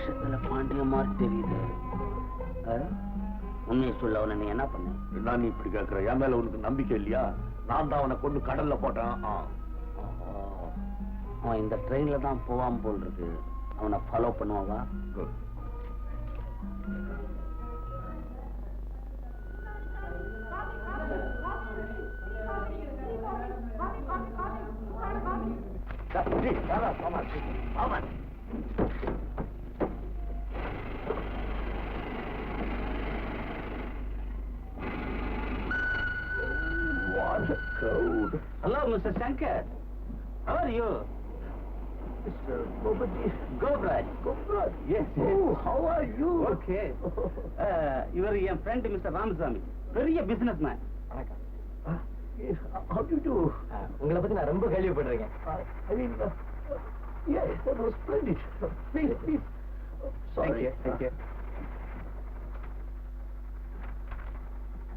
வேஷத்துல பாண்டிய மாதிரி தெரியுது. உண்மையை சொல்ல அவனை நீ என்ன பண்ண? என்ன நீ இப்படி கேட்கிற? என் மேல உனக்கு நம்பிக்கை இல்லையா? நான் தான் அவனை கொண்டு கடல்ல போட்டேன். அவன் இந்த ட்ரெயின்ல தான் போவான் போல் இருக்கு. அவனை follow பண்ணுவாவா? What a crowd. Hello, Mr. Shankar. How are you? Mr. Bobati. Gobraj. Gobraj. Yes. Oh, how are you? Okay. இவர் என் friend Mr. Ramasamy. பெரிய businessman. How do you do? உங்களை பத்தி நான் ரொம்ப கேள்விப்படுறேன். I mean, yes, that was splendid. Please, please. Sorry. Thank you.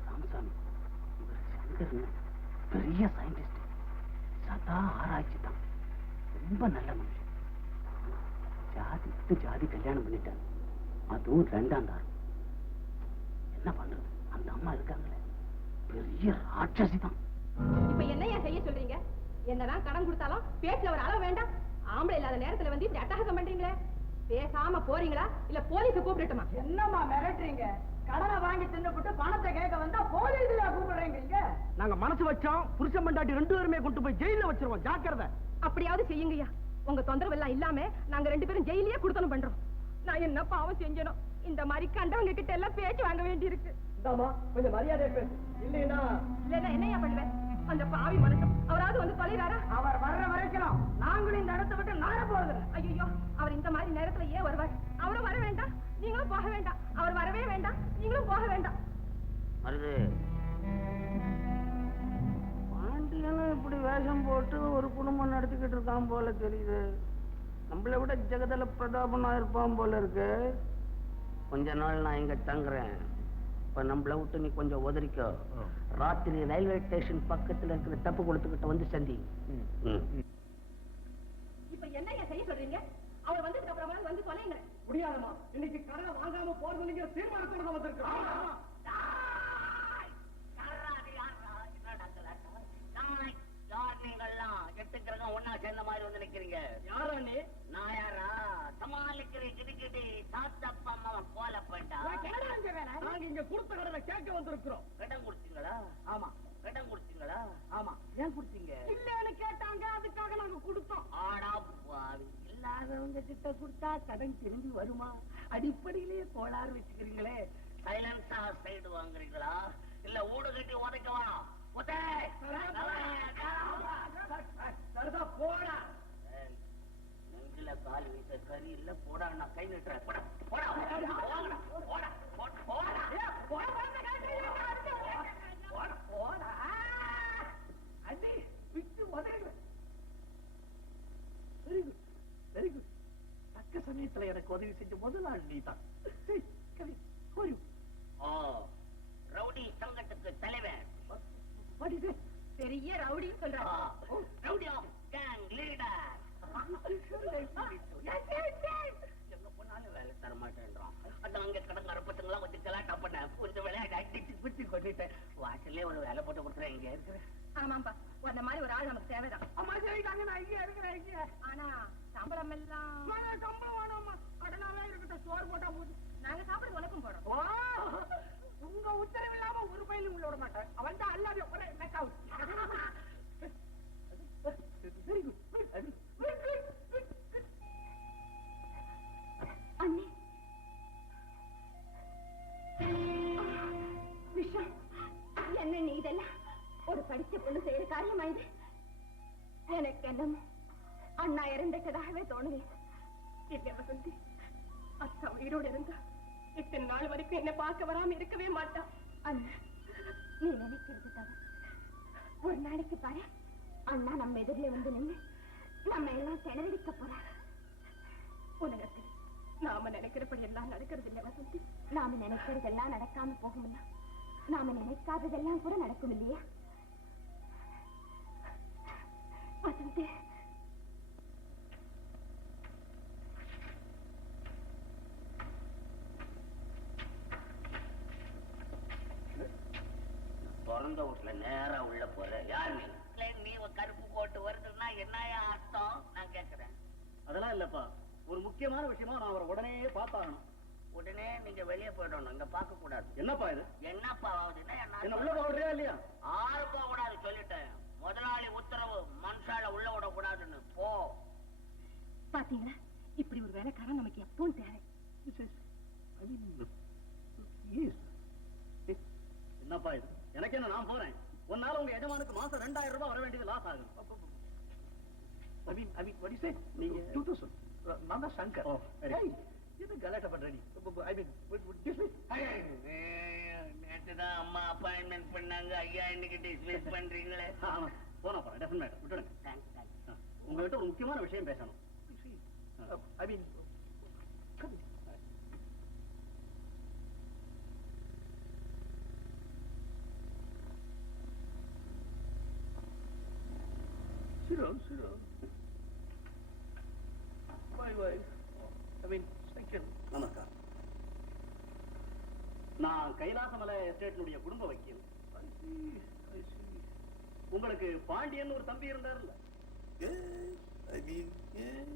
Ramasamy, இவர் சங்கர் பெரிய scientist. சதா ஆராய்ச்சி தான். ரொம்ப நல்ல மனுஷன். ஜாதி கல்யாணம் பண்ணிட்டாங்க. அதுவும் 2ஆம் தாரம். என்ன பண்றது? அந்த அம்மா இருக்காங்களே, பெரிய ராட்சசி தான். இப்ப என்னையா செய்ய சொல்றீங்க? என்னதான் கடன் கொடுத்தாலும் பேச்சுல ஒரு அளவு வேண்டாம். ஆம்பளை இல்லாத நேரத்துல வந்து இப்படி அட்டகாசம் பண்றீங்களே, பேசாம போறீங்களா இல்ல போலீஸ கூப்பிடட்டுமா? என்னம்மா மிரட்டுறீங்க? கடனை வாங்கி தின்னுபிட்டு பணத்தை கேட்க வந்தா போலீஸ்ல கூப்பிடுறீங்க. நாங்க மனசு வச்சோம், புருஷன் பண்டாட்டி 2 பேருமே கொண்டு போய் ஜெயில வச்சிருவோம். ஜாக்கிரதை. அப்படியாவது செய்யுங்கய்யா. உங்க தொந்தரவு எல்லாம் இல்லாம நாங்க 2 பேரும் ஜெயிலே கொடுத்தனும் பண்றோம். நான் என்ன பாவம் செஞ்சனும்? இந்த மாதிரி கண்டவங்க கிட்ட எல்லாம் பேச்சு வாங்க வேண்டி இருக்கு. கொஞ்சம் மரியாதை பேசு. இல்லைன்னா என்னையா பண்ணுவேன்? அந்த பாவி மனுஷன் அவராவது வந்து தொலைறாரா? அவர் வர்ற வரைக்கும் நாங்களும் இந்த இடத்தை விட்டு நார போறது. ஐயோ, அவர் இந்த மாதிரி நேரத்துல ஏன் வருவார்? அவரும் வர வேண்டாம், நீங்களும் போக வேண்டாம். அவர் வரவே வேண்டாம், நீங்களும் போக வேண்டாம். மருது, பாண்டியனும் இப்படி வேஷம் போட்டு ஒரு குடும்பம் நடத்திக்கிட்டு இருக்கான் போல தெரியுது. நம்மளை விட ஜெகதல பிரதாபனா இருப்பான் போல இருக்கு. கொஞ்ச நாள் நான் இங்க தங்குறேன். இப்ப நம்மளை விட்டு நீ கொஞ்சம் ஒதறிக்கோ. ராத்திரி ரயில்வே ஸ்டேஷன் பக்கத்துல இருக்கிற தப்பு கொடுத்துக்கிட்ட வந்து சந்தி. இப்ப என்னையா செய்ய சொல்றீங்க? அவர் வந்ததுக்கு அப்புறமா வந்து தொலைங்க. முடியாதமா, இன்னைக்கு கடனை வாங்காம போறதுங்க தீர்மானத்தோட தான் வந்திருக்கோம். நீங்கெல்லாம் 8 கிரகம் ஒன்னா சேர்ந்த மாதிரி வந்து நிக்கிறீங்க. யாரா நீ? நான் யாரா? சமாளிக்கிறேன். கிடுக்கிடி சாத்தப்பா போல போயிட்டா. நாங்க இங்க கொடுத்த கடனை கேட்க வந்திருக்கிறோம். கடன் கொடுத்தீங்களா? ஆமா. கடன் கொடுத்தீங்களா? ஆமா. ஏன் கொடுத்தீங்க? இல்லன்னு கேட்டாங்க, அதுக்காக நாங்க கொடுத்தோம். ஆடா பாவி, இல்லாதவங்க கிட்ட கொடுத்தா கடன் திரும்பி வருமா? அடிப்படையிலேயே கோளாறு வச்சுக்கிறீங்களே. சைலன்ஸா சைடு வாங்குறீங்களா இல்ல ஊடு கட்டி உதைக்கவா? போடா. நெஞ்சில கால் வீச கறி இல்ல. போடா, நான் கை நிட்டுறேன். போடா போடா போடா போடா. அடி விட்டு உதவி. Very good, very good. தக்க சமயத்துல எனக்கு உதவி செஞ்ச முதல் ஆள் நீ தான். ரவுடி சங்கத்துக்கு தலைவன். பெரிய ரவுடி சொல்றாரு. Rowdy of gang leader. எங்க போனாலும் வேலை தர மாட்டேன்றான். அதான் அங்க கடங்கார பசங்களா வந்து கலாட்டா பண்ண கொஞ்சம் விளையாட்டு அடிச்சு பிடிச்சு கொண்டுட்டேன். வாசல்லே ஒரு வேலை போட்டு கொடுத்துறேன். இங்க இருக்கிறேன். ஆமாம்பா, அந்த மாதிரி ஒரு ஆள் நமக்கு தேவைதான். அம்மா சரிதாங்க, நான் இங்கே இருக்கிறேன். இங்கே ஆனா சம்பளம் எல்லாம் சம்பளம் வேணாமா? கடனாவே இருக்கட்டும், சோறு போட்டா போதும். நாங்க சாப்பிட உனக்கும் போறோம். உங்க உத்தரவு இல்லாம ஒரு பையிலும் உள்ள விட மாட்டேன். அவன் தான் அல்லாத ஒரே நெக்காவுட். Very good. அண்ணே, விஷம் என்ன நீ இதெல்லாம் ஒரு படிச்ச பொண்ணு செய்யற காரியமா இது? எனக்கு என்னமோ அண்ணா இறந்துட்டதாகவே தோணுது. இல்ல வசந்தி, அக்கா உயிரோடு இருந்தா இத்தனை நாள் வரைக்கும் என்ன பார்க்க வராம இருக்கவே மாட்டான். அண்ணா, நீ நினைக்கிறது தவிர ஒரு நாளைக்கு பாரு, அண்ணா நம்ம எதிரில வந்து நின்று நம்ம எல்லாம் திணறடிக்க போறாங்க. உனக்கு நாம நினைக்கிறபடி எல்லாம் நடக்கிறது இல்ல வசந்தி. நாம நினைக்கிறதெல்லாம் நடக்காம போகும்னா நாம நினைக்காததெல்லாம் கூட நடக்கும் இல்லையா வசந்தி? திறந்த வீட்டுல நேரா உள்ள போற யார் நீ? நீ ஒரு கருப்பு கோட்டு வருதுன்னா என்னையா அர்த்தம் நான் கேக்குறேன். அதெல்லாம் இல்லப்பா, ஒரு முக்கியமான விஷயமா நான் அவரை உடனே பார்த்தாகணும். உடனே நீங்க வெளியே போயிடணும், இங்க பார்க்க கூடாது. என்னப்பா இது? என்னப்பா ஆகுதுன்னா என்ன உள்ள போடுறியா இல்லையா? ஆறு போக கூடாது சொல்லிட்டேன். முதலாளி உத்தரவு, மனுஷால உள்ள விடக்கூடாதுன்னு. போ. பாத்தீங்களா, இப்படி ஒரு வேலைக்காரன் நமக்கு எப்பவும் தேவை. என்னப்பா இது? எனக்கு என்ன, நான் போறேன். ஒன்னால உங்க எஜமானுக்கு மாசம் 2000 ரூபாய் வர வேண்டியது லாஸ் ஆகுது. what do you say? நீங்க 2000. நான் தான் சங்கர். என்ன கலாட்டா பண்ற நீ? நேற்றுதான் அம்மா அப்பாயின்மெண்ட் பண்ணாங்க, ஐயா இன்னைக்கு டிஸ்மிஸ் பண்றீங்களே. போனா போறேன், டெஃபினட் விட்டுடுங்க. உங்ககிட்ட ஒரு முக்கியமான விஷயம் பேசணும். I mean, come here. Sit down, sit down. Bye, bye. I mean, second. நமஸ்கார். நான் கைலாசமலை எஸ்டேட்டினுடைய குடும்ப வக்கீல். I see, I see. உங்களுக்கு பாண்டியன் ஒரு தம்பி இருந்தார்ல? Yes, I mean, yes.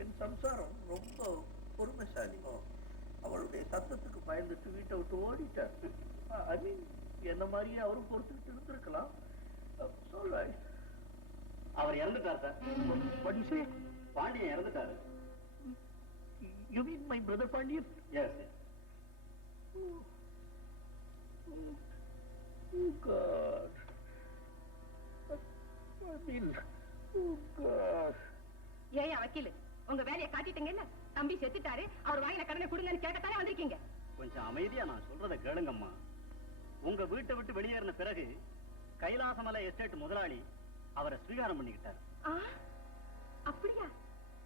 என் சம்சாரம் ரொம்ப பொறுமைசாலி. அவளுடைய சத்தத்துக்கு பயந்துட்டு வீட்டை விட்டு ஓடிட்டார். ஐ மீன், என்ன மாதிரியே அவரும் பொறுத்துக்கிட்டு இருந்திருக்கலாம். அவர் இறந்துட்டார் sir. What do you say? Pandian இறந்துட்டாரு. You mean my brother Pandian? Yes, yes. Oh God. I mean, oh God. ஏன் வக்கீல், உங்க வேலையை காட்டிட்டீங்கல்ல, தம்பி செத்துட்டாரு, அவர் வாங்கின கடனை கொடுங்கன்னு கேட்கத்தானே வந்திருக்கீங்க. கொஞ்சம் அமைதியா நான் சொல்றதை கேளுங்கம்மா. உங்க வீட்டை விட்டு வெளியேறின பிறகு கைலாசமலை எஸ்டேட் முதலாளி அவரை ஸ்வீகாரம் பண்ணிக்கிட்டார். அப்படியா?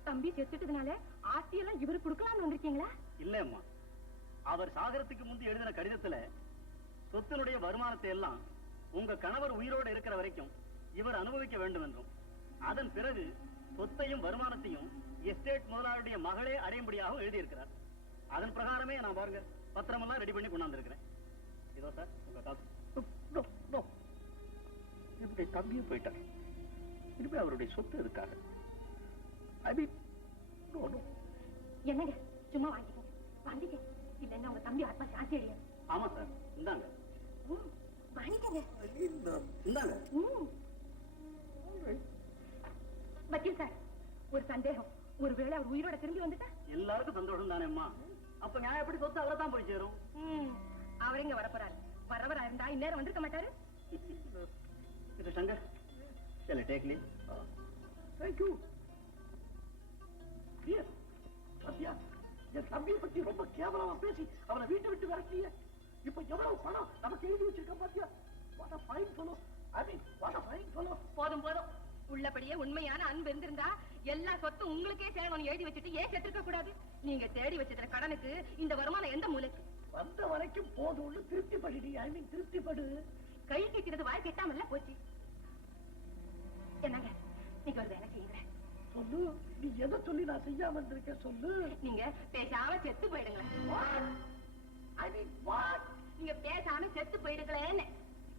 தம்பி செத்துட்டதுனால ஆஸ்தியெல்லாம் இவரு கொடுக்கலாம்னு வந்திருக்கீங்களா? இல்லம்மா, அவர் சாகரத்துக்கு முந்தி எழுதின கடிதத்துல சொத்தினுடைய வருமானத்தை எல்லாம் உங்க கணவர் உயிரோடு இருக்கிற வரைக்கும் இவர் அனுபவிக்க வேண்டும் என்றும், அதன் பிறகு சொத்தையும் வருமானத்தையும் எஸ்டேட் முதலாளியுடைய மகளே அடையும்படியாக எழுதியிருக்கிறார். அதன் பிரகாரமே நான் பாருங்க பத்திரமெல்லாம் ரெடி பண்ணி கொண்டாந்து இருக்கிறேன். இதோ சார் உங்க காசு. No, no. என்னுடைய தம்பியே போயிட்டார். இனிமே அவருடைய சொத்து இருக்காது. I mean, no, no. என்னங்க, சும்மா வாங்கிக்கோங்க, வாங்கிக்க. இல்லன்னா உங்க தம்பி ஆத்மா சாந்தி அடையாது. ஆமா சார், இந்தாங்க. வாங்கிக்கங்க. I mean, இந்தாங்க. all right. வக்கீல் சார், ஒரு சந்தேகம். ஒருவேளை அவர் உயிரோட திரும்பி வந்துட்டா? எல்லாருக்கும் சந்தோஷம் தானேம்மா. அப்ப நான் எப்படி சொத்து அவரை தான் போய் சேரும். அவர் எங்க வரப்போறாரு? வரவரா இருந்தா இந்நேரம் வந்திருக்க மாட்டாரு. இது சங்கர், சரி take leave. Thank you. Yes. Sathya, என் தம்பியை பத்தி ரொம்ப கேவலமா பேசி அவனை வீட்டை விட்டு விரட்டிய. இப்ப எவ்வளவு பணம் நமக்கு எழுதி வச்சிருக்க பாத்தியா? What a fine fellow. I mean, what a fine fellow. போதும் போதும். உள்ளபடியே உண்மையான அன்பு இருந்திருந்தா எல்லா சொத்தும் உங்களுக்கே சேரணும்னு எழுதி வச்சுட்டு ஏன் செத்துக்க கூடாது? நீங்க தேடி வச்சிருக்கிற கடனுக்கு இந்த வருமானம் எந்த மூலைக்கு? வந்த வரைக்கும் போதும்னு திருப்தி படுடி. ஐ மீன், திருப்தி படு. கை கட்டினது வாய் கெட்டாமல்ல போச்சு. என்னங்க, நீங்க ஒரு வேலை செய்யுங்க. சொல்லு, நீ எதை சொல்லி நான் செய்யாம இருந்திருக்க சொல்லு. நீங்க பேசாம செத்து போயிடுங்களேன். ஐ மீன், வாட்? நீங்க பேசாம செத்து போயிடுங்களேன்னு.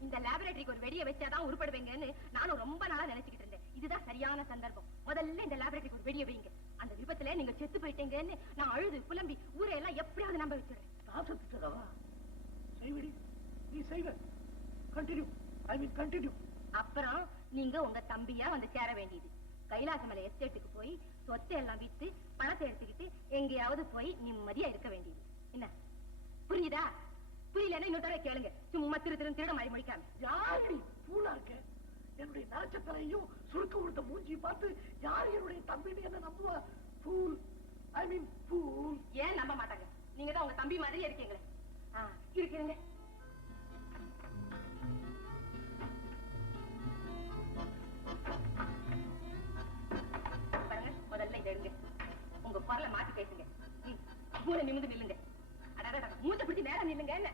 இந்த லேபரேட்டரிக்கு ஒரு வெடியை வச்சாதான் உருப்படுவீங்கன்னு நானும் ரொம்ப நாளா நினைச்சுக்கிட்டு இருந்தேன். இதுதான் சரியான சந்தர்ப்பம். முதல்ல இந்த லேபரேட்டரிக்கு ஒரு வெடியை வைங்க. அந்த விபத்துல நீங்க செத்து போயிட்டீங்கன்னு நான் அழுது புலம்பி ஊரையெல்லாம் எப்படியாவது நம்ப வச்சிடுறேன். நாசத்துட்டதவா? செய்வடி, நீ செய்வ. கண்டினியூ. ஐ மீன், கண்டினியூ. அப்புறம் நீங்க உங்க தம்பியா வந்து சேர வேண்டியது. கைலாசமலை எஸ்டேட்டுக்கு போய் சொத்தை எல்லாம் வித்து பணத்தை எடுத்துக்கிட்டு எங்கேயாவது போய் நிம்மதியா இருக்க வேண்டியது. என்ன புரிஞ்சுதா? புரியலன்னா இன்னொரு தடவை கேளுங்க. சும்மா திருட மாதிரி முடிக்காம. யாரு பூலா இருக்க? என்னுடைய நட்சத்திரையும் சுருக்க கொடுத்த மூஞ்சியை பார்த்து யார் என்னுடைய தம்பின்னு என்ன நம்புவா? பூல். ஐ மீன், பூல். ஏன் நம்ப மாட்டாங்க? நீங்க தான் உங்க தம்பி மாதிரி இருக்கீங்களே. இருக்கீங்க. பாருங்க, முதல்ல இதை எடுங்க. உங்க குரலை மாத்தி பேசுங்க. மூளை நிமிந்து நில்லுங்க. மூச்சை பிடிச்சி நேரம் நில்லுங்க. என்ன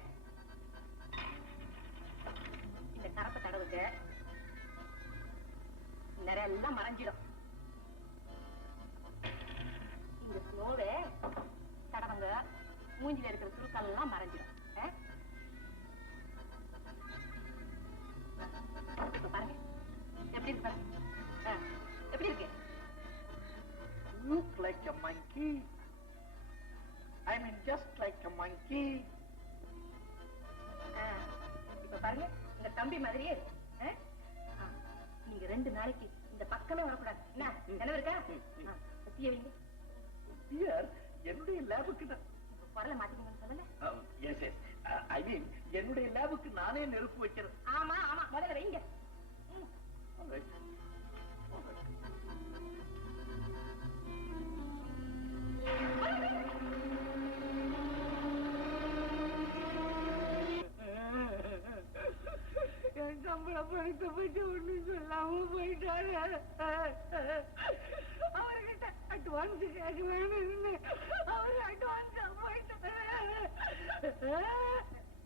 இந்த கரப்பை தடவுங்க, நிறைய எல்லாம் மறைஞ்சிடும். இந்த ஸ்னோவை தடவங்க, மூஞ்சில இருக்கிற சுருக்கெல்லாம் மறைஞ்சிடும். just like a monkey. I mean, just like a monkey. இப்ப பாருங்க, இந்த தம்பி மாதிரியே நீங்க 2 நாளைக்கு இந்த பக்கமே வரக்கூடாது. என்ன இருக்கா? வைங்க. Dear, என்னுடைய லேபுக்கு குரலை மாத்திக்கணும்னு சொல்லல. எஸ் எஸ், ஐ மீன் என்னுடைய லேபுக்கு நானே நெருப்பு வைக்கிறேன். ஆமா ஆமா, முதல்ல வைங்க. என் சம்பள பணத்தை பற்றி ஒண்ணு சொல்லாம போயிட்டாரு. அவர்கிட்ட அட்வான்ஸ் கேட்க வேணும்னு அவரு அட்வான்ஸ் போயிட்டாரு.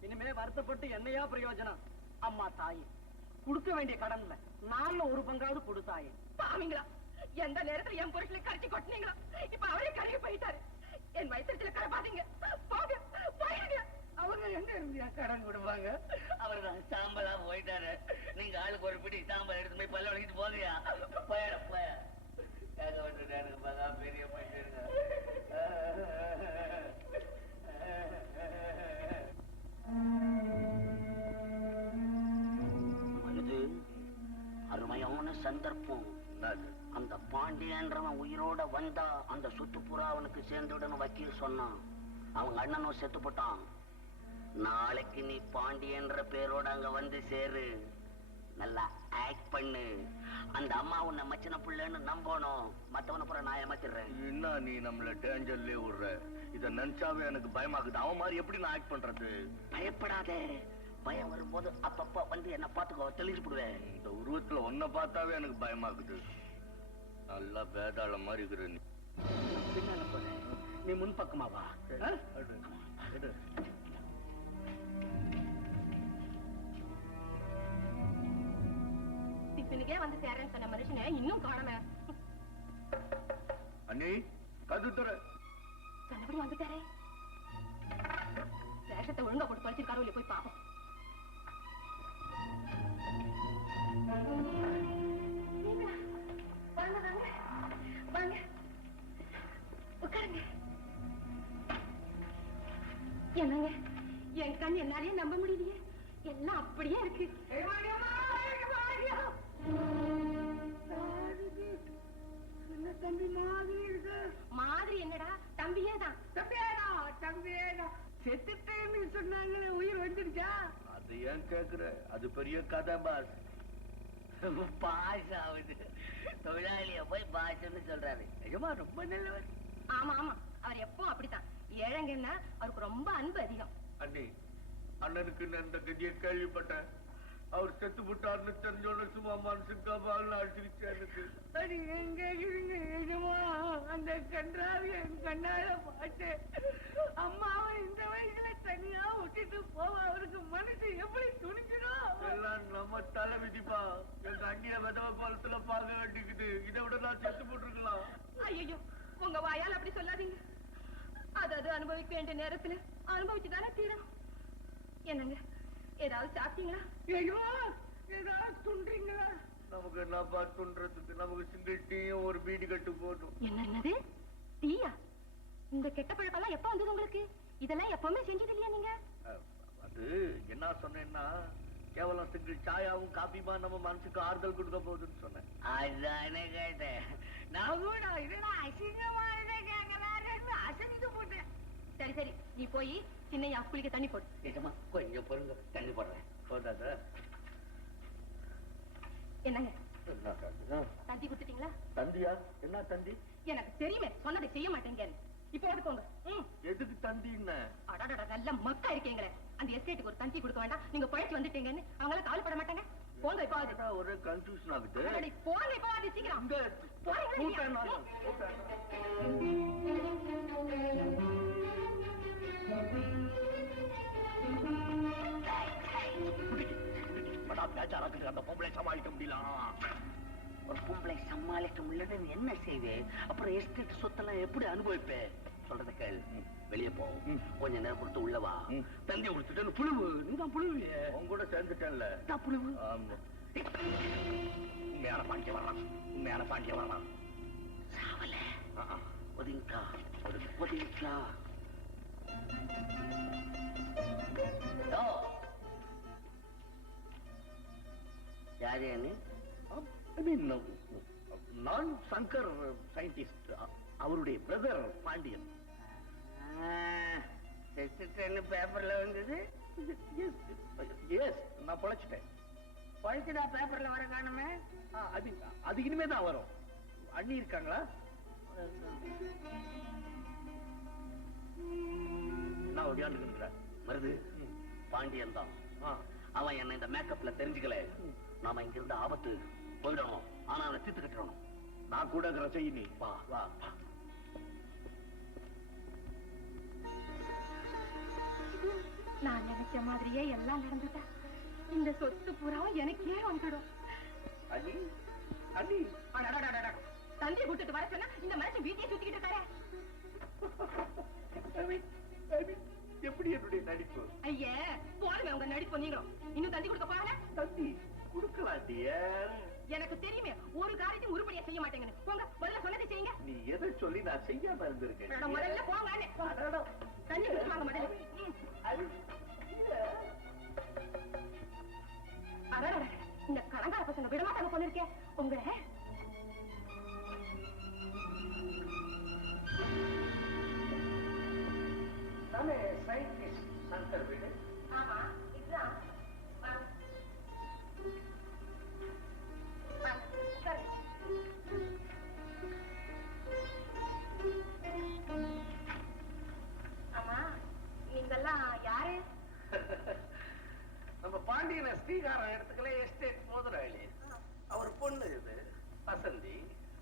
இனிமே வருத்தப்பட்டு என்னையா பிரயோஜனம்? அம்மா தாயே, கொடுக்க வேண்டிய கடன்ல 4 பங்காவது கொடுத்தாயே. பாவீங்களா, எந்த நேரத்துல என் புருஷனை கரைச்சி கொட்டினீங்களோ இப்ப அவரே கரையை போயிட்டாரு. என் வயிற்றுல கடை பாத்தீங்க, போங்க போயிருங்க. அவங்க எங்க இருந்தியா கடன் கொடுப்பாங்க? அவர்தான் சாம்பலா போயிட்டாரு. நீங்க ஆளுக்கு ஒரு பிடி சாம்பல் எடுத்து போய் பல்ல வலிக்கிட்டு போகையா? போயிட போய கேட்க வேண்டிய பெரிய போயிட்டு இது அருமையான சந்தர்ப்பம். அந்த பாண்டியன்றவன் உயிரோட வந்தா அந்த சொத்து புறா அவனுக்கு சேர்ந்துடணும் வக்கீல் சொன்னான். அவங்க அண்ணனும் செத்து போட்டான். நாளைக்கு நீ பாண்டியன்ற பேரோட அங்க வந்து சேரு. நல்லா ஆக்ட் பண்ணு. அந்த அம்மா உன்னை மச்சின புள்ளன்னு நம்பணும். மத்தவனை பூரா நான் ஏமாத்திடுறேன். என்ன நீ நம்மள டேஞ்சர்லயே விடுற? இத நினைச்சாவே எனக்கு பயமாக்குது. அவன் மாதிரி எப்படி நான் ஆக்ட் பண்றது? பயப்படாதே. பயம் வரும்போது அப்பப்ப வந்து என்ன பாத்துக்கோ, தெளிஞ்சு போடுவேன். இந்த உருவத்துல ஒன்ன பார்த்தாவே எனக்கு பயமாக்குது. நல்லா வேதாள மாதிரி இருக்கிற நீ. பின்னால போறேன், நீ முன்பக்கமா வா. டிஃபனுக்கே வந்து சேர்றேன்னு சொன்ன மனுஷனை இன்னும் காணமே. அண்ணி கது தர சொன்னபடி வந்துட்டாரே. வேஷத்தை ஒழுங்கா போட்டு பழிச்சிருக்காரோ இல்லையா போய் பாப்போம். வாங்க வாங்க வாங்க, உட்காருங்க. என்னங்க, என் கண் என்னாலேயே நம்ப முடியலையே. எல்லாம் அப்படியே இருக்கு. தம்பி மாதிரி இருக்கு. மாதிரி என்னடா, தம்பியே தான். தம்பியேதான் செத்துட்டேன்னு சொன்னாங்களே, உயிர் வந்துருச்சா? அது ஏன் கேக்குற? அது பெரிய கதை பாஸ். பாஸ் ஆகுது. தொழிலாளிய போய் பாஸ்ன்னு சொல்றாரு. நிஜமா ரொம்ப நல்லவர். ஆமா ஆமா, அவர் எப்போ அப்படித்தான். ஏழைங்கன்னா அவருக்கு ரொம்ப அன்பு அதிகம். அண்ணி, அண்ணனுக்கு இந்த கதியை கேள்விப்பட்டேன். அவர் செத்து விட்டார்னு தெரிஞ்சோன்னு சும்மா மனசுக்கு அடிச்சிருச்சு எனக்கு. அது எங்க நிஜமா அந்த கன்றாவி என் கண்ணால பாட்டு. அம்மாவை இந்த வயசுல தனியா விட்டுட்டு போவ அவருக்கு மனசு எப்படி துணிக்கணும்? எல்லாம் நம்ம தலை விதிப்பா. எங்க அண்ணிய விதவ காலத்துல பார்க்க வேண்டிக்குது. இதை விட நான் செத்து போட்டிருக்கலாம். ஐயோ, உங்க வாயால் அப்படி சொல்லாதீங்க. அது அனுபவிக்க வேண்டிய நேரத்துல அனுபவிச்சுதானே தீரும். என்னங்க, ஏதாவது சாப்பிட்டீங்களா? ஐயோ, ஏதாவது துன்றீங்களா? நமக்கு என்னப்பா துன்றதுக்கு? நமக்கு சிங்கிள் டீயும் ஒரு பீடி கட்டு போதும். என்னது டீயா? இந்த கெட்ட பழக்கெல்லாம் எப்ப வந்தது உங்களுக்கு? இதெல்லாம் எப்பவுமே செஞ்சது இல்லையா நீங்க? அது என்ன சொன்னேன்னா, கேவலம் சிங்கிள் சாயாவும் காபிமா நம்ம மனசுக்கு ஆறுதல் கொடுக்க போகுதுன்னு சொன்னேன். அதானே கேட்டேன். நான் கூட இதெல்லாம் அசிங்கமா அசைந்து போட்டேன். சரி சரி, நீ போய் சின்னையா குளிக்க தண்ணி போடு. நிஜமா கொஞ்சம் பொருங்க, தண்ணி போடுறேன். போதாதா? என்னங்க, என்ன தந்தி கொடுத்துட்டீங்களா? தந்தியா? என்ன தந்தி? எனக்கு தெரியுமே, சொன்னதை செய்ய மாட்டேங்க. இப்ப எடுத்துக்கோங்க. எதுக்கு தந்தி? அடாடா, நல்ல மக்கா இருக்கீங்களே. அந்த எஸ்டேட்டுக்கு ஒரு தந்தி கொடுக்க வேண்டாம், நீங்க பழைச்சு வந்துட்டீங்கன்னு அவங்க கவலைப்பட மாட்டாங்க. போங்க இப்போ. ஒரே கன்ஃபியூஷன் ஆகுது. போங்க இப்போ, சீக்கிரம் அந்த பொம்பளை சமாளிக்க முடியல. ஒரு பொம்பளை சமாளிக்க முடியலன்னு என்ன செய்வேன்? அப்புறம் எஸ்டேட் சொத்தெல்லாம் எப்படி அனுபவிப்பேன்? சொல்றத கேள். வெளியே போ, கொஞ்ச நேரம் கொடுத்து உள்ளவா. தந்தி கொடுத்துட்டு புழுவு. நீதான் புழுவு. உங்க கூட சேர்ந்துட்டேன்ல. நான் புழுவு. உண்மையான பாண்டிய வரலாம். உண்மையான பாண்டிய வரலாம். சாவல இருக்கா ஒரு கொதி இருக்கா யாரு நீ? நான் சங்கர் சயின்டிஸ்ட், அவருடைய பிரதர் பாண்டியன். செத்துட்டேன்னு பேப்பர்ல வந்தது. எஸ், நான் பொழைச்சிட்டேன். பழிச்சுடா பேப்பர்ல வர காணுமே. அது இனிமே தான் வரும். அண்ணி இருக்காங்களா? நான் ஒடியாண்டு மருது பாண்டியன் தான். அவன் என்ன இந்த மேக்கப்ல தெரிஞ்சுக்கல. நாம இங்க இருந்த ஆபத்து போயிடணும். ஆனா அவனை தீர்த்து கட்டணும். நான் கூட செய்ய வா வா. நான் நினைச்ச மாதிரியே எல்லாம் நடந்துட்டா இந்த சொத்து பூராவும் எனக்கே வந்துடும். அண்ணி அண்ணி தந்தையை கூட்டிட்டு வர சொன்னா இந்த மனுஷன் வீட்டையே சுத்திக்கிட்டு இருக்காரு. எப்படி என்னுடைய நடிப்பு? ஐயே போடுங்க உங்க நடிப்பு. நீங்களும் இன்னும் தந்தி கொடுக்க போறாங்க. தந்தி கொடுக்கலாம் டியர். எனக்கு தெரியுமே ஒரு காரியத்தையும் உருப்படியா செய்ய மாட்டேங்கன்னு. போங்க முதல்ல சொன்னதை செய்யுங்க. நீ எதை சொல்லி நான் செய்யாம இருந்திருக்கேன்? முதல்ல போங்க. தண்ணி கொடுப்பாங்க முதல்ல. இந்த கடங்கார பசங்க விடமாட்டாங்க போல இருக்கேன் உங்களை. நானே சயின்டிஸ்ட் சங்கர் வீடு. ஆமா இதுதான். ஆமா நீங்கெல்லாம் யாரு? நம்ம பாண்டியன ஸ்ரீகாரம் இடத்துக்குள்ள எஸ்டேட் முதலாளி. அவர் பொண்ணு இது வசந்தி.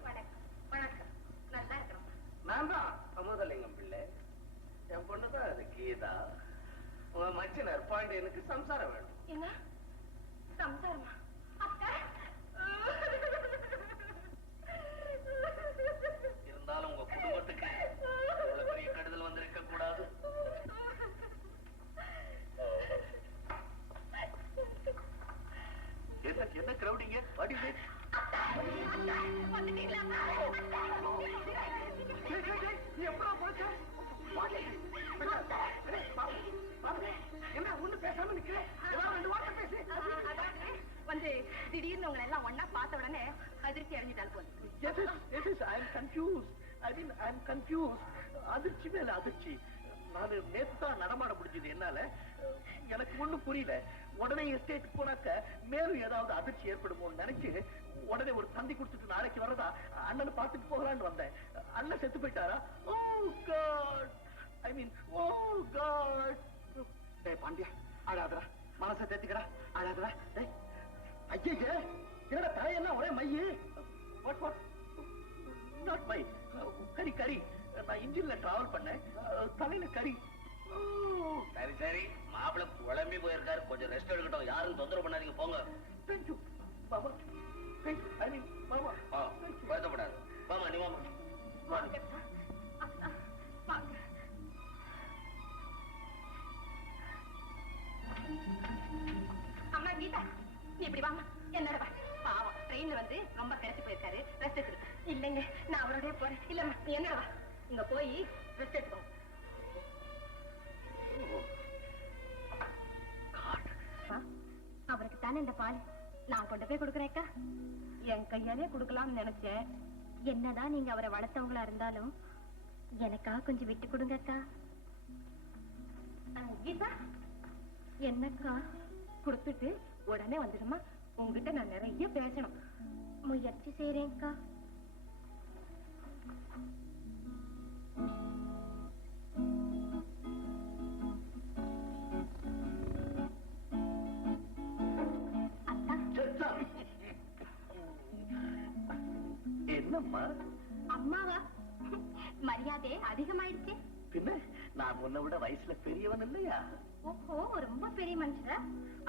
வணக்கம். வணக்கம். நல்லா இருக்கிறோம். நான் தான் அமுதலிங்கம் பிள்ளை. என் பொண்ணுதான் அது கீதா. உங்க மச்சினர் பாண்டியனுக்கு சம்சாரம் வேணும். என்ன சம்சாரமா? அக்கா இருந்தாலும் உங்க குடும்பத்துக்கு இவ்வளவு பெரிய கெடுதல் வந்திருக்க கூடாது. என்ன கிரௌடிங்க? என்ன ஒண்ணு பேசாம நிக்கிறேன்? ரெண்டு வார்த்தை பேசி. வந்து திடீர்னு உங்களை எல்லாம் ஒன்னா பார்த்த உடனே அதிர்ச்சி அடைஞ்சிட்டால் போல. அதிர்ச்சி மேல அதிர்ச்சி. நானு நேத்துதான் நடமாட முடிஞ்சது என்னால. எனக்கு ஒண்ணும் புரியல. உடனே எஸ்டேட் போனாக்க மேலும் ஏதாவது அதிர்ச்சி ஏற்படுமோன்னு நினைச்சு உடனே ஒரு தந்தி கொடுத்துட்டு நாளைக்கு வரதா அண்ணனை பார்த்துட்டு போகலான்னு வந்தேன். அண்ணன் செத்து போயிட்டாரா? ஓ காட், ஐ மீன் ஓ காட். டேய் பாண்டியா, அழாதடா, மனசை தேத்திக்கடா, அழாதடா. டேய் ஐயே, என்னடா தலையெல்லாம் ஒரே மையு? வாட் வாட் நாட் மை கரி கரி. நான் இன்ஜின்ல டிராவல் பண்ணேன், தலையில கரி. சரி சரி, மாப்பிள்ளை குழம்பி போயிருக்காரு. கொஞ்சம் ரெஸ்ட் எடுக்கட்டும். யாரும் தொந்தரவு பண்ணாதீங்க. போங்க. தேங்க்யூ பாபா. தேங்க்யூ ஐ மீன் பாபா. வருத்தப்படாது. வாமா நீ வாமா. அம்மா கீதா நீ இப்படி வாமா. என்னடா பாவம் ட்ரெயின்ல வந்து ரொம்ப கிடைச்சு போயிருக்காரு. ரெஸ்ட் எடுத்து. இல்லைங்க நான் அவரோடய போறேன். இல்லம்மா நீ என்னடா இங்க போய் ரெஸ்ட் எடுத்துக்கோ. அவருக்கு தானே இந்த பால் நான் கொண்டு போய் கொடுக்குறேக்கா. என் கையாலே கொடுக்கலாம்னு நினைச்சேன். என்னதான் நீங்க அவரை வளர்த்தவங்களா இருந்தாலும் எனக்காக கொஞ்சம் விட்டு கொடுங்கக்கா. கீதா என்னக்கா? கொடுத்துட்டு உடனே வந்துடுமா. உங்ககிட்ட நான் நிறைய பேசணும். முயற்சி செய்றேன்க்கா. என்னம்மா? அம்மாவா? மரியாதை அதிகமாயிடுச்சு. பின்ன நான் உன்னை விட வயசுல பெரியவன் இல்லையா? ஓஹோ ரொம்ப பெரிய மனுஷரா?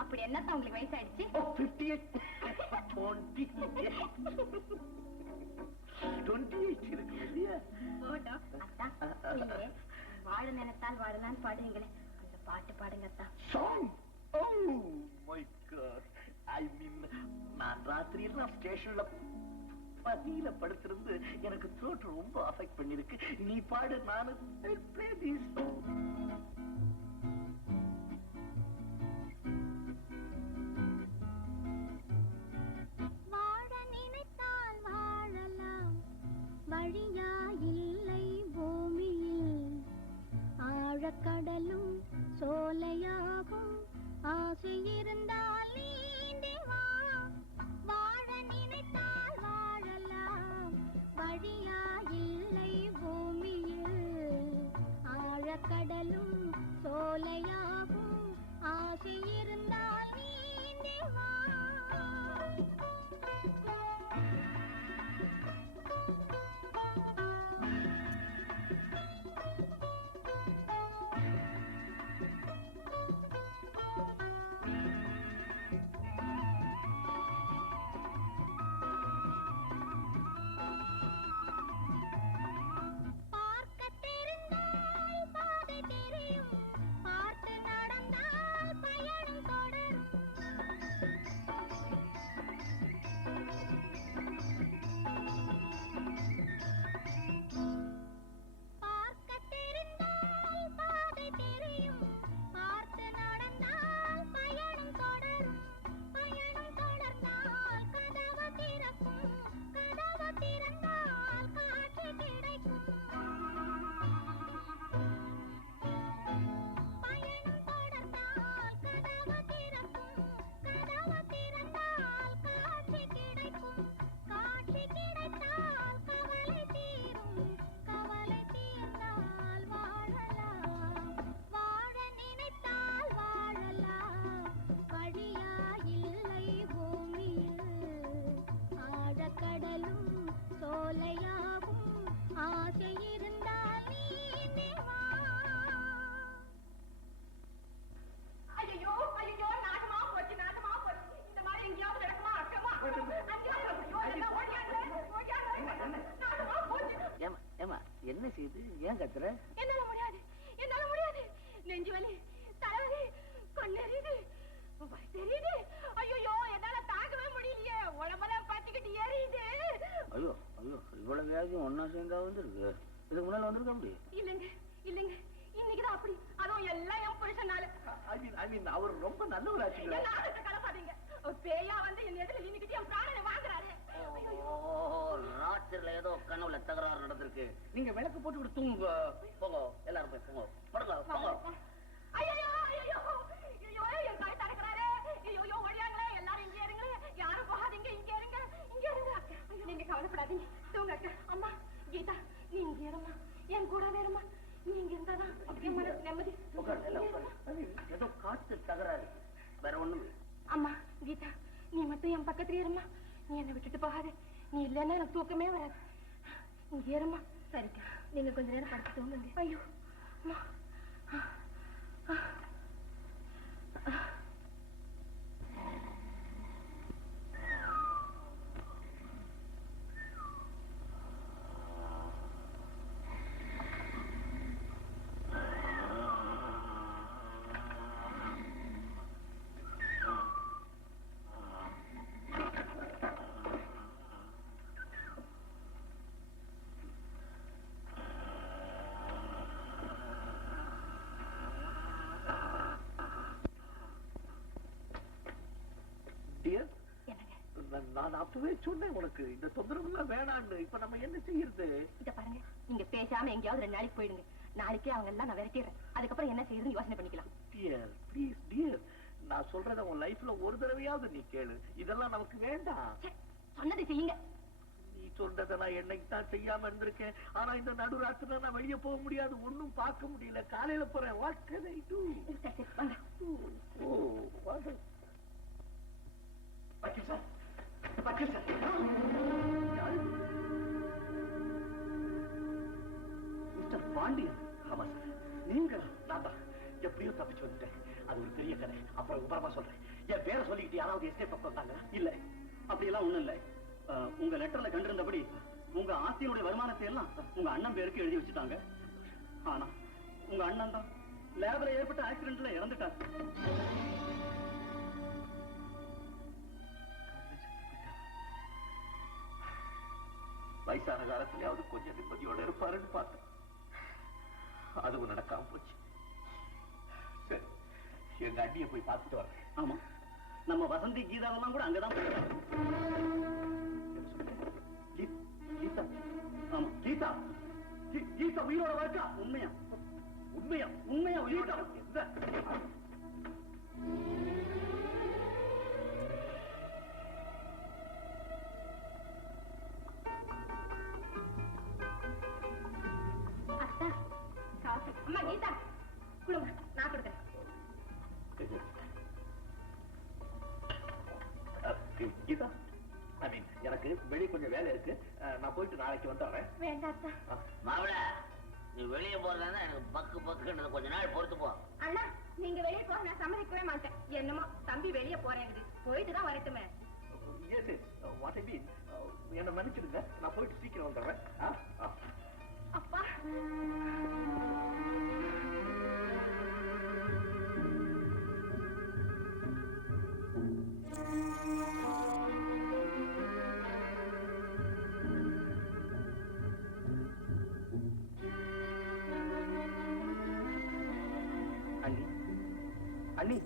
அப்படி என்னத்தான் உங்களுக்கு வயசாயிடுச்சு? 28 இருக்கு இல்லையா? வாழ நினைத்தால் வாழலான்னு பாடுவீங்களே, அந்த பாட்டு பாடுங்க அத்தா. சாங்? ஓ மை காட், ஐ மீன் நான் ராத்திரியில் நான் ஸ்டேஷன்ல பசியில படுத்திருந்து எனக்கு throat ரொம்ப அஃபெக்ட் பண்ணிருக்கு. நீ பாடு, நானு play this. வாழ நினைத்தால் வாழலாம், வழியா இல்லை பூமியில். ஆழக்கடலும் சோலையாகும், ஆசை இருந்தால் நீந்தி வா. வாழ நினைத்தால் வாழலாம், வழியா இல்லை பூமியில். ஆழக்கடலும் சோலையாகும், ஆசை இருந்தால் நீந்தி வா. பார்க்க தெரிந்தால் பாதை தெரியும், பார்த்து நடந்தால் பயணம் தொடரும். பார்க்க தெரிந்தால் பாதை தெரியும், பார்த்து நடந்தால் பயணம் தொடரும். பயணம் தொடர்ந்தால் கதவு திறக்கும், கதவு திறந்தால் காட்சி கிடைக்கும். பயணம் தொடர்ந்தால் கதவு திறக்கும், கதவு திறந்தால் காட்சி கிடைக்கும். காட்சி கிடைத்தால் கவலை தீரும், கவலை தீர்ந்தால் வாழலாம். வாழ நினைத்தால் வாழலாம், வழியா இல்லை பூமியில். ஆழக்கடலும் சோலையாகும், ஆசை இருந்தால் நீந்தி வா. ஐயோ ஐயோ, நாகமா போச்சு, நாகமா போச்சு. இந்த மாதிரி எங்கேயாவது நடக்குமா? அக்கமா நாகமா போச்சு. ஏமா ஏமா என்ன செய்யுது? ஏன் கத்துற? என்னால முடியாது, என்னால முடியாது. நெஞ்சு வலி, தலைவலி, கொன்னெறியுது, தெரியுது. ஐயோ, என்னால தாங்கவே முடியலையே. உடம்பெல்லாம் பத்திக்கிட்டு எரியுது. ஐயோ ஐயோ, இவ்வளவு வியாதியும் ஒன்னா சேர்ந்தா வந்துருக்கு. இதுக்கு முன்னால வந்திருக்க முடியும்? இல்லைங்க இல்லைங்க, இன்னைக்குதான் அப்படி. அதுவும் எல்லாம் என் புருஷனால. I mean, அவர் ரொம்ப நல்லவராச்சு. என் ஆகத்தை கலப்பாதீங்க. ஒரு பேயா வந்து என் எதிரில் நின்னுக்கிட்டு என் பிராணனை வாங்குறாரு. ராத்திரில ஏதோ கனவுல தகராறு நடந்திருக்கு. நீங்க விளக்கு போட்டு தூங்க போங்க. எல்லாரும் போய் போங்க, படுங்க போங்க. ஐயோ ஐயோ ஐயோ, என் கழுத்தை அடக்குறாரு. ஐயோ ஒழியாங்களே, எல்லாரும் இங்கே இருங்களே. யாரும் போகாதீங்க, இங்க இருங்க, இங்க இருங்க. ஐயோ, நீங்க கவலைப்படாதீங்க, தூங்க. அம்மா கீதா, நீ இங்க இருமா, என் கூட வேறுமா. நீ இங்க இருந்தாதான் என் மனசு நிம்மதி. ஏதோ காத்து தகராறு, வேற ஒண்ணும் இல்லை. அம்மா கீதா, நீ மட்டும் என் பக்கத்துல இருமா. நீ என்னை விட்டுட்டு போகாத. நீ இல்லைன்னா எனக்கு தூக்கமே வராது. இங்க இருமா. சரிக்கா, நீங்க கொஞ்ச நேரம் படுத்து தூங்குங்க. ஐயோ அம்மா. நான் அப்பவே சொன்னேன் உனக்கு, இந்த தொந்தரவு எல்லாம் வேணான்னு. இப்ப நம்ம என்ன செய்யறது? இத பாருங்க, நீங்க பேசாம எங்கேயாவது 2 நாளைக்கு போயிடுங்க. நாளைக்கே அவங்க எல்லாம் நான் விரட்டிடுறேன். அதுக்கப்புறம் என்ன செய்யறதுன்னு யோசனை பண்ணிக்கலாம். டியர் ப்ளீஸ் டியர், நான் சொல்றத உன் லைஃப்ல ஒரு தடவையாவது நீ கேளு. இதெல்லாம் நமக்கு வேண்டாம். சொன்னதை செய்யுங்க. நீ சொல்றத நான் என்னைக்கு தான் செய்யாம இருந்திருக்கேன். ஆனா இந்த நடுராத்திரில நான் வெளியே போக முடியாது, ஒண்ணும் பார்க்க முடியல. காலையில போறேன். What can I do? வாங்க. வக்கீல் சார், வக்கீல் சார். மிஸ்டர் பாண்டியன். ஆமா சார், நீங்க? நான் தான். எப்படியோ தப்பிச்சு வந்துட்டேன். அது ஒரு பெரிய கதை, அப்புறம் விபரமா சொல்றேன். என் பேரை சொல்லிக்கிட்டு யாராவது எஸ்டேட் பக்கம் வந்தாங்க? இல்ல, அப்படியெல்லாம் ஒண்ணும் இல்ல. உங்க லெட்டர்ல கண்டிருந்தபடி உங்க ஆஸ்தியினுடைய வருமானத்தை எல்லாம் உங்க அண்ணன் பேருக்கு எழுதி வச்சுட்டாங்க. ஆனா உங்க அண்ணன் தான் லேப்ல ஏற்பட்ட ஆக்சிடென்ட்ல இறந்துட்டார். வயசான காலத்திலேயாவது கொஞ்சம் நிம்மதியோட இருப்பாருன்னு பார்த்தேன். அதுவும் நடக்காம போச்சு. சரி, எங்க அண்ணியை போய் பார்த்துட்டு வரேன். ஆமா, நம்ம வசந்தி கீதாவெல்லாம் கூட அங்கதான் போயிருக்காங்க. கீதா? ஆமா, கீதா. கீதா உயிரோட இருக்கா? உண்மையா? உண்மையா? உண்மையா உயிரோட? என்ன? அத்தா, காஃபி. அம்மா கீதா, கொடுங்க, நான் கொடுக்குறேன். கீதா, எனக்கு வெளியே கொஞ்சம் வேலை இருக்கு. நான் போயிட்டு நாளைக்கு வந்துடுறேன். வேண்டாம் அத்தா. மாவிள, நீ வெளியே போறதா எனக்கு பக்கு பக்குன்றது, கொஞ்ச நாள் பொறுத்து போ. அண்ணா, நீங்க வெளியே போக நான் சம்மதிக்கவே மாட்டேன். என்னமோ தம்பி வெளியே போறேங்குது, போயிட்டு தான் வரட்டுமே. Yes, yes. What I mean, என்ன மன்னிச்சிடுங்க, நான் போயிட்டு சீக்கிரம் வந்துடுறேன். அப்பா, அண்ணி, அண்ணி,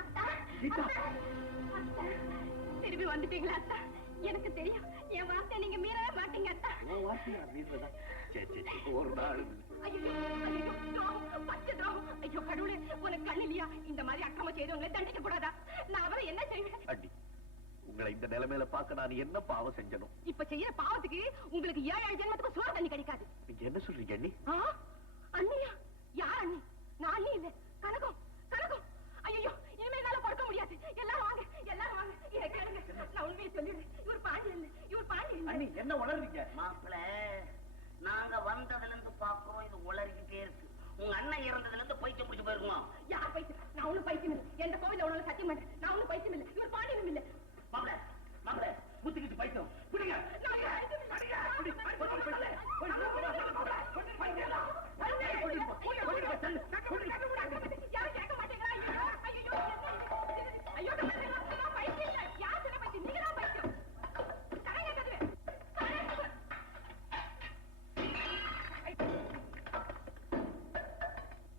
அத்தா, கீதா. அத்தா, திரும்பி வந்துட்டீங்களா அத்தா? எனக்கு தெரியும், என் வார்த்தை நீங்க மீறவே மாட்டீங்க அத்தா. உன் வார்த்தையா மீறதா? சரி, ஒரு நாள். ஐயோ, ஐயோ, துரோகம், பச்சை துரோகம். ஐயோ கடவுளே, உனக்கு கண்ணு இல்லையா? இந்த மாதிரி அக்கிரமம் செய்தவங்களை தண்டிக்க கூடாதா? நான் அவரை என்ன செய்வேன்? அண்ணி, உங்களை இந்த நிலைமையில பார்க்க நான் என்ன பாவம் செஞ்சனும்? இப்ப செய்யற பாவத்துக்கு உங்களுக்கு 7 ஜென்மத்துக்கு சோறு தண்ணி கிடைக்காது. நீங்க என்ன சொல்றீங்க அண்ணி? அண்ணியா? யார் அண்ணி? நான் அண்ணி இல்ல, கனகம், கனகம். ஐயோ, இனிமே என்னால பொறுக்க முடியாது. எல்லாரும் வாங்க, எல்லாரும் வாங்க. இதை கேளுங்க, நான் உண்மையை சொல்லிடுறேன். இவர் பாண்டி இல்ல, இவர் பாண்டி இல்ல. அண்ணி, என்ன வளர்றீங்க? மாப்பிள, நாங்க வந்ததுல இருந்து பாக்குறோம், இது உளறிக்கிட்டே இருக்கு. உங்க அண்ணன் இறந்ததுல இருந்து பைத்தியம் முடிச்சு போயிருக்கோம். யார் பைத்தியம்? நான் ஒண்ணும் பைத்தியம் இல்லை. எந்த கோவில உணவு சத்தியம் பண்றேன். நான் ஒண்ணும் பைத்தியம் இல்லை. இவர் பாண்டியனும் இல்லை. மாப்பிள, மாப்பிள, முத்துக்கிட்டு பைத்தியம். பிடிங்க. நான் பைத்தியம் இல்லை. யாரும் கேட்க மாட்டேங்கிறா? ஐயோ, ஐயோ, நான் பைத்தியம் இல்லை. யார் சொன்ன பைத்தியம்? நீங்க தான் பைத்தியம். கடைங்க கதவு.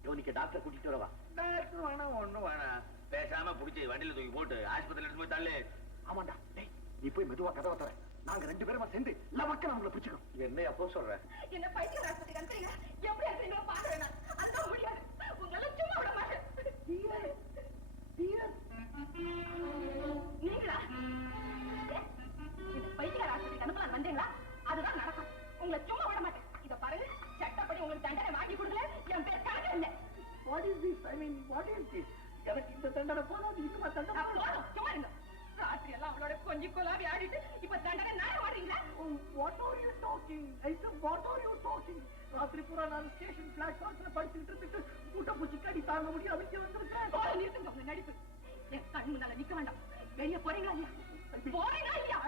யோனிக்கு டாக்டர் கூட்டிட்டு வரவா? டாக்டர் வேணாம், ஒண்ணும் வேணாம். பேசாம புடிச்சு வண்டியில தூக்கி போட்டு ஆஸ்பத்திரியில எடுத்து போய் தள்ளு. ஆமாண்டா. டேய், நீ போய் மெதுவா கதவை தர. நாங்க 2 பேருமா சேர்ந்து லவக்க நம்மள பிடிச்சுக்கோம். என்ன அப்போ சொல்ற? என்ன பைத்தியம் ஆஸ்பத்திரி அனுப்புறீங்க? எப்படி அனுப்புறீங்களோ பாக்குறேன் நான். அதுதான் முடியாது. உங்களால சும்மா விட மாட்டேன். நீங்களா? இது பைத்தியக்கார ஆஸ்பத்திரிக்கு அனுப்பலாம் வந்தீங்களா? அதுதான் நடக்கும். உங்களை சும்மா விட மாட்டேன். இத பாருங்க, சட்டப்படி உங்களுக்கு தண்டனை வாங்கி கொடுக்கல என் பேர் கணக்கு இல்லை. What is this? I mean, what is this? எனக்கு இந்த தண்டனை போதாது, இன்னுமா தண்டனை? போதும், சும்மா இருங்க. ராத்திரி எல்லாம் அவளோட கொஞ்சி கொலாவி ஆடிட்டு இப்ப தண்டனை நாயம் ஆடுறீங்களா? What are you talking? I said, what are you talking? ராத்திரி பூரா நான் ஸ்டேஷன் பிளாட்ஃபார்ம்ல படிச்சுட்டு இருந்துட்டு கூட்ட பூச்சி கடி தாங்க முடியாது இங்க வந்திருக்கேன். போதும், நிறுத்துங்க உங்க நடிப்பு. என் கண் முன்னால நிக்க வேண்டாம். வெளியே போறீங்களா இல்லையா? போறீங்களா இல்லையா?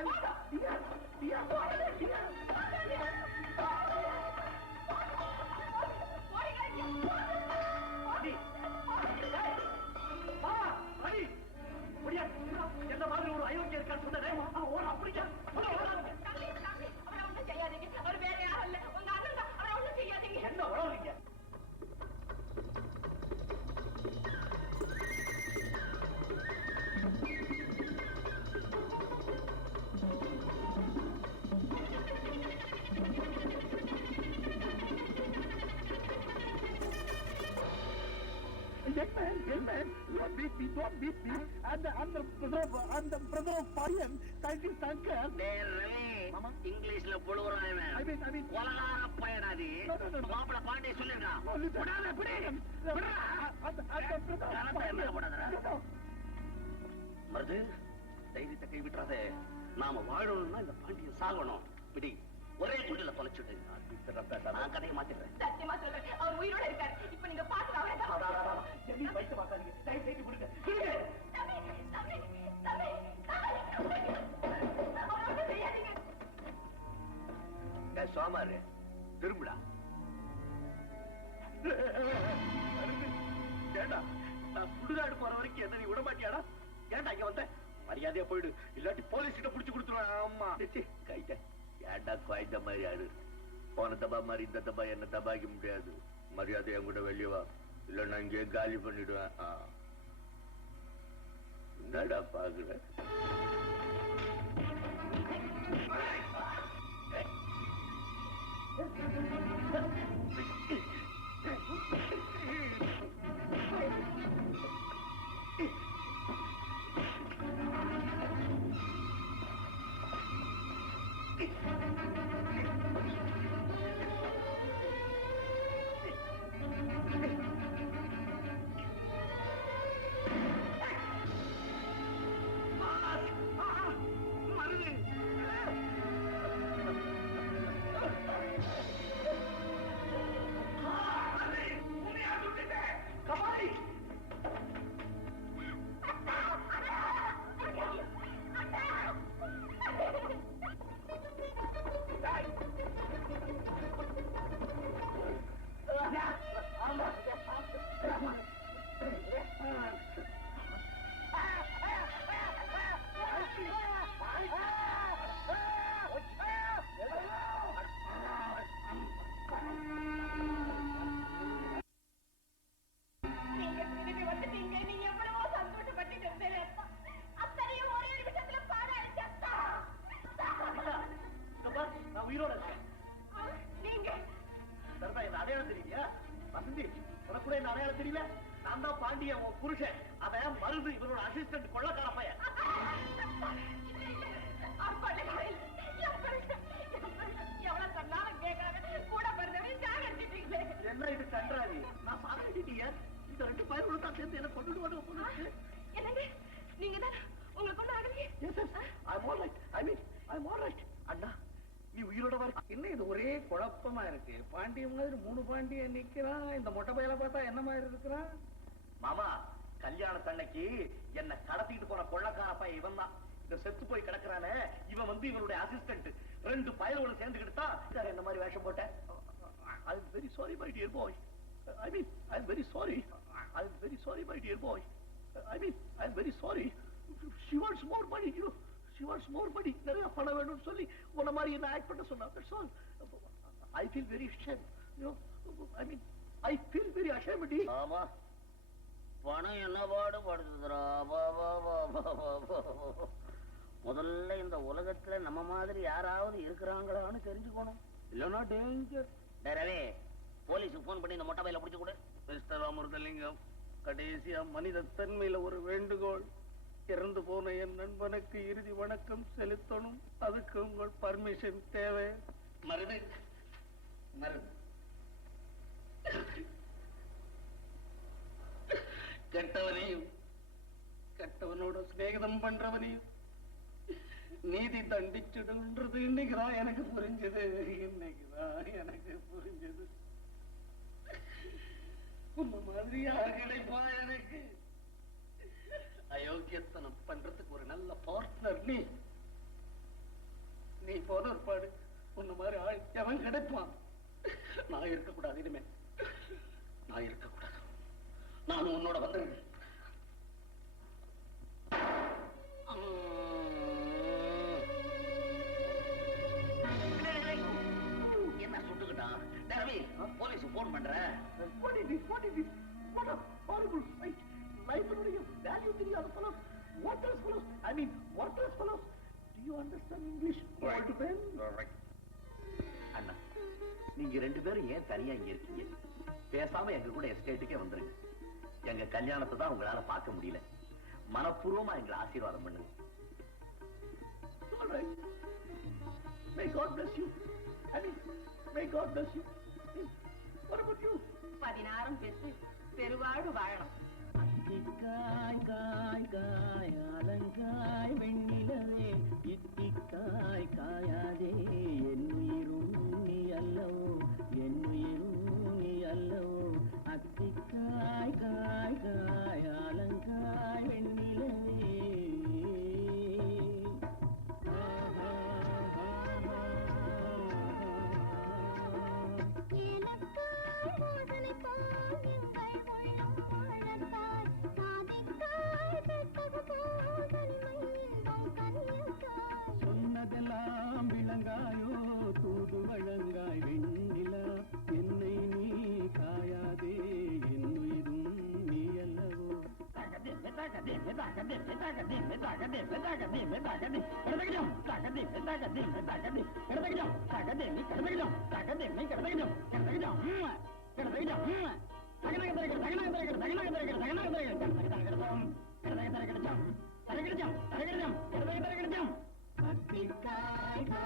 என்ன மாதிரி ஒரு அயோக்கிய இருக்கான்னு சொன்னதே அப்படியா? அவரை ஒண்ணும் செய்யாதீங்க. அவர் வேற யாரும் இல்ல, உங்க அண்ணன் தான். அவரை ஒண்ணும் செய்யாதீங்க. என்ன உழவுறீங்க? Young man, don't beat me, don't beat me. I'm the brother of Parian, scientist uncle. இங்கிலீஷ்ல புழுவுறான் இவன். I mean, கொலகார பயனாதி. மாப்பிள பாண்டிய சொல்லிருக்கான். விடாத, பிடி. மருது, தைரியத்தை கைவிட்டுறாதே. நாம வாழணும்னா இந்த பாண்டியன் சாகணும். பிடி, ஒரே குண்டில தொலைச்சுட்டு. நான் கதையை மாத்திடுறேன். சத்தியமா சொல்றேன், அவர் உயிரோட இருக்காரு. இப்ப நீங்க பாத்து அவரை வயிற்று பார்க்காதீங்க, தயவு செய்து கொடுங்க. சோமாரு, திரும்புடா. ஏண்டா, நான் சுடுகாடு போற வரைக்கும் என்ன நீ விட மாட்டியாடா? ஏண்டா இங்க வந்த? மரியாதையா போயிடு, இல்லாட்டி போலீஸ் கிட்ட புடிச்சு கொடுத்துருவேன். ஆமா கைட்ட ஏண்டா குவாய்ந்த மாதிரி ஆடு? போன தபா மாதிரி இந்த தபா என்ன தபாய்க்க முடியாது. மரியாதை என் கூட வெளியே வா, இல்ல நான் இங்கே காலி பண்ணிடுவேன். என்னடா பாக்குற? புருஷன் அவன் மருது இவரோட அசிஸ்டன்ட் கொள்ளக்கார பையன். என்ன இது கன்றாவி? நான் பாராட்டிட்டீங்க. இந்த ரெண்டு பயிரோட தான் சேர்த்து என்ன கொண்டுட்டு வந்து நீங்க தான் உங்களுக்கு கொண்டு அண்ணா நீ உயிரோட வர என்ன இது ஒரே குழப்பமா இருக்கு? பாண்டியன் மாதிரி 3 பாண்டியன் நிக்கிறான். இந்த மொட்டை பையல பார்த்தா என்ன மாதிரி இருக்கிறான்? மாமா கல்யாணத்தன்னைக்கு என்ன கடத்திட்டு போன கொள்ளக்கார பையன் இவன் தான். இந்த செத்து போய் கிடக்குறானே இவன் வந்து இவனுடைய அசிஸ்டன்ட். 2 பயலோட சேர்ந்துக்கிட்டு தான் என்ன மாதிரி வேஷம் போட்டேன். I am very sorry my dear boy. I am very sorry. I am very sorry my dear boy. I am very sorry. She wants more money, you know. She wants more money. நிறைய பணம் வேணும்னு சொல்லி உன்ன மாதிரி என்ன act பண்ண சொன்னா. That's all. I feel very ashamed. You know, I feel very ashamed. ஆமா, பணம் என்ன பாடுபடுத்துறா. முதல்ல இந்த உலகத்துல நம்ம மாதிரி யாராவது இருக்கிறாங்களான்னு தெரிஞ்சுக்கணும். இல்லன்னா டேஞ்சர். ரவி, போலீஸுக்கு போன் பண்ணி இந்த மொட்டை பையில பிடிச்சு கொடு. மிஸ்டர் அமிர்தலிங்கம், கடைசியா மனித தன்மையில ஒரு வேண்டுகோள். இறந்து போன என் நண்பனுக்கு இறுதி வணக்கம் செலுத்தணும். அதுக்கு உங்கள் பர்மிஷன் தேவை. மருது மருது கெட்டவனையும் கெட்டவனோட சிநேகிதம் பண்றவனையும் நீதி தண்டிச்சிடுன்றது இன்னைக்குதான் எனக்கு புரிஞ்சது. இன்னைக்குதான் எனக்கு புரிஞ்சது. உன்ன மாதிரி யாரு கிடைப்பா எனக்கு? அயோக்கியத்தனம் பண்றதுக்கு ஒரு நல்ல பார்ட்னர் நீ. நீ போன ஒருபாடு உன்ன மாதிரி ஆள் எவன் கிடைப்பான்? நான் இருக்கக்கூடாது. இனிமே நான் இருக்கக்கூடாது. நானும் உன்னோட வந்துருங்க. என்ன சுட்டுக்கிட்டான்? ரவி, போலீஸ் போன் பண்ற. லைஃபினுடைய வேல்யூ தெரியாத fellows, worthless fellows. I mean worthless fellows. Do you understand English? Right. அண்ணா, நீங்க 2 பேரும் ஏன் தனியா இங்க இருக்கீங்க? பேசாம எங்க கூட எஸ்டேட்டுக்கே வந்துருங்க. எங்க கல்யாணத்தை தான் உங்களால பார்க்க முடியல. மனப்பூர்வமா எங்களை ஆசீர்வாதம் பண்ணுங்க. All right. May God bless you. I mean, may God bless you. What about you? 16 பெற்று பெருவாழ்வு வாழணும். அத்திக்காய் காய் காய் அலங்காய் வெண்ணிலவே, இத்திக்காய் காயாதே என் உயிரும் நீ அல்லவோ, என் உயிரும் நீ அல்லவோ. அத்திக்காய் காய் காய் அலங்காய் வெண்ணிலவே. சொன்னதெல்லாம் விளங்காயோ பத்திரிக்காய்